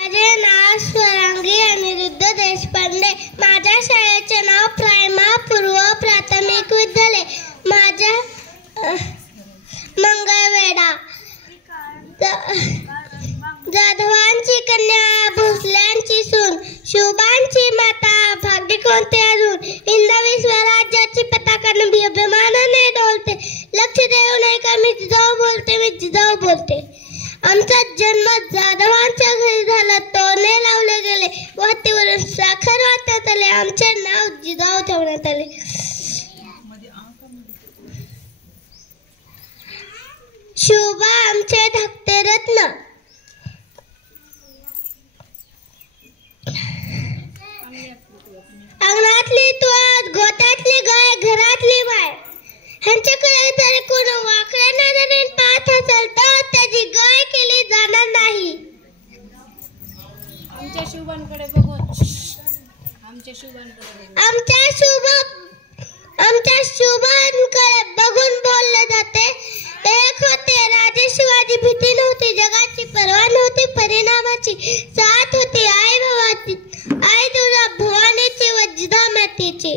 माझे नाव स्वरांगी अनिरुद्ध देशपांडे. माझ्या शाळेचे नाव प्रायमा पूर्व प्राथमिक विद्यालय. माझ्या मंगळवेढा. जाधवांची कन्या भोसल्यांची सून, शुभांची माता, भाग्य कोणते अजून. हिंदवी स्वराज्याची पताका नभी अभिमानाने डोलते. लक्ष देऊ नये का मी जिजाऊ बोलते, मी जिजाऊ बोलते. आमचा जन्म जाधवांच्या घरी झाला. तोरणे लावले गेले, वातीवरून साखर वाटण्यात आले. आमचे नाव जिजाऊ ठेवण्यात आले. शुभा आमचे धाकटे रत्न. अंगणातली तुळस, गोठ्यातली गाय, घरातली माय. ह्यांच्याकडे जर कोण वाकड्या नजरेने पाहत असेल तर त्याची गाय केली जाणार नाही. आमच्या शुभांकडे बघून बोलले जाते. एक होते राजे शिवाजी. भीती नव्हती जगाची, पर्वा नव्हती परिणामाची. साथ होती आई भावाची, आई तुझा भवानीची व जिजामातेची.